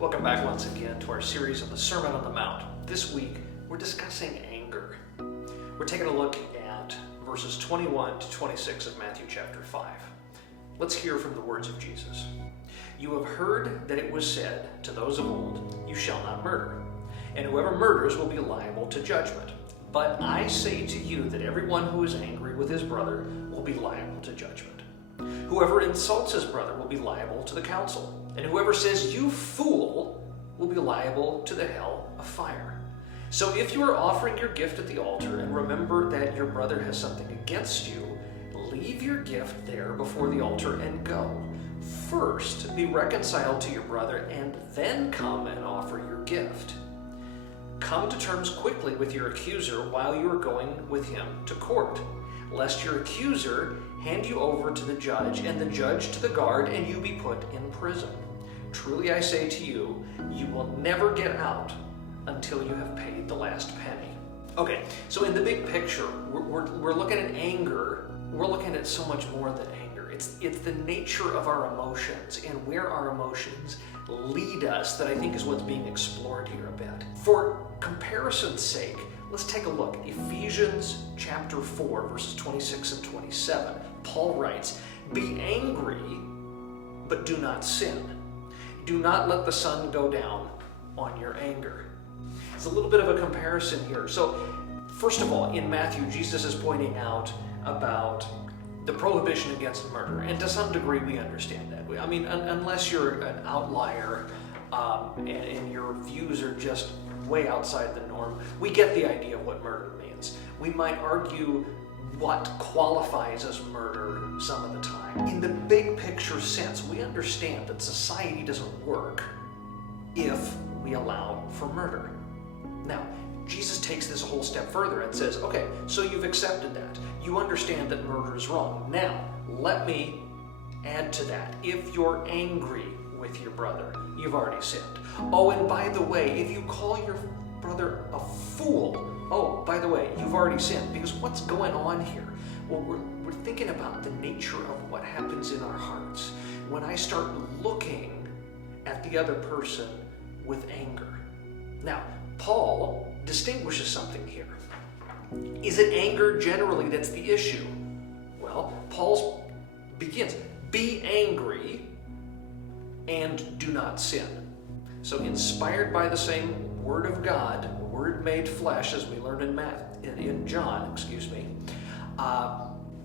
Welcome back once again to our series on the Sermon on the Mount. This week, we're discussing anger. We're taking a look at verses 21 to 26 of Matthew chapter 5. Let's hear from the words of Jesus. You have heard that it was said to those of old, you shall not murder, and whoever murders will be liable to judgment. But I say to you that everyone who is angry with his brother will be liable to judgment. Whoever insults his brother will be liable to the council. And whoever says, you fool, will be liable to the hell of fire. So if you are offering your gift at the altar and remember that your brother has something against you, leave your gift there before the altar and go. First, be reconciled to your brother and then come and offer your gift. Come to terms quickly with your accuser while you are going with him to court, lest your accuser hand you over to the judge and the judge to the guard and you be put in prison. Truly I say to you, you will never get out until you have paid the last penny. Okay, so in the big picture, we're looking at anger. We're looking at so much more than anger. It's the nature of our emotions and where our emotions lead us that I think is what's being explored here a bit. For comparison's sake, let's take a look. Ephesians chapter 4, verses 26 and 27. Paul writes, be angry, but do not sin. Do not let the sun go down on your anger. It's a little bit of a comparison here. So, first of all, in Matthew, Jesus is pointing out about the prohibition against murder. And to some degree, we understand that. I mean, unless you're an outlier and your views are just way outside the norm, we get the idea of what murder means. We might argue what qualifies as murder some of the time. In the big picture sense, we understand that society doesn't work if we allow for murder. Now, Jesus takes this a whole step further and says, okay, so you've accepted that. You understand that murder is wrong. Now, let me add to that. If you're angry with your brother, you've already sinned. Oh, and by the way, if you call your brother a fool, oh, by the way, you've already sinned. Because what's going on here? Well, we're thinking about the nature of what happens in our hearts when I start looking at the other person with anger. Now, Paul distinguishes something here. Is it anger generally that's the issue? Well, Paul begins, be angry and do not sin. So inspired by the same Word of God, Word made flesh, as we learned in John,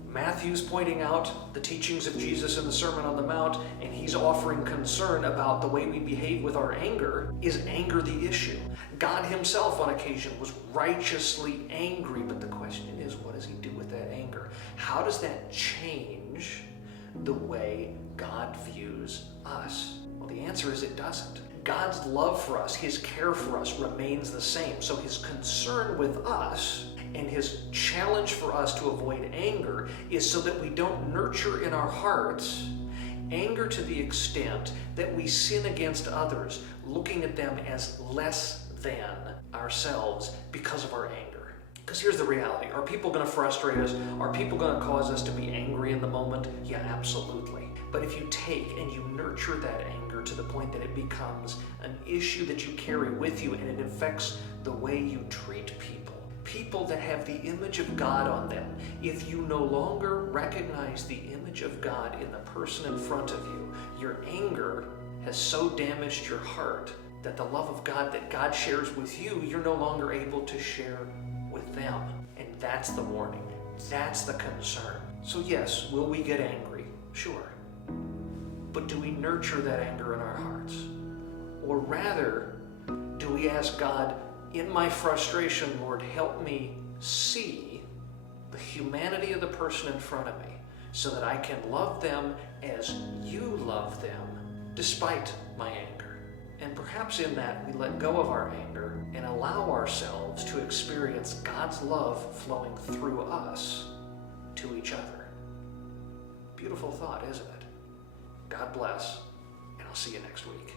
Matthew's pointing out the teachings of Jesus in the Sermon on the Mount, and he's offering concern about the way we behave with our anger. Is anger the issue? God himself on occasion was righteously angry, but the question is, what does he do with that anger? How does that change the way God views us? Well, the answer is it doesn't. God's love for us, his care for us remains the same. So his concern with us and his challenge for us to avoid anger is so that we don't nurture in our hearts anger to the extent that we sin against others, looking at them as less than ourselves because of our anger. Because here's the reality. Are people going to frustrate us? Are people going to cause us to be angry in the moment? Yeah, absolutely. But if you take and you nurture that anger to the point that it becomes an issue that you carry with you and it affects the way you treat people that have the image of God on them, if you no longer recognize the image of God in the person in front of you, your anger has so damaged your heart that the love of God that God shares with you, you're no longer able to share with them. And that's the warning. That's the concern. So yes, will we get angry? Sure. But do we nurture that anger in our hearts? Or rather, do we ask God, in my frustration, Lord, help me see the humanity of the person in front of me so that I can love them as you love them despite my anger. And perhaps in that we let go of our anger and allow ourselves to experience God's love flowing through us to each other. Beautiful thought, isn't it? God bless, and I'll see you next week.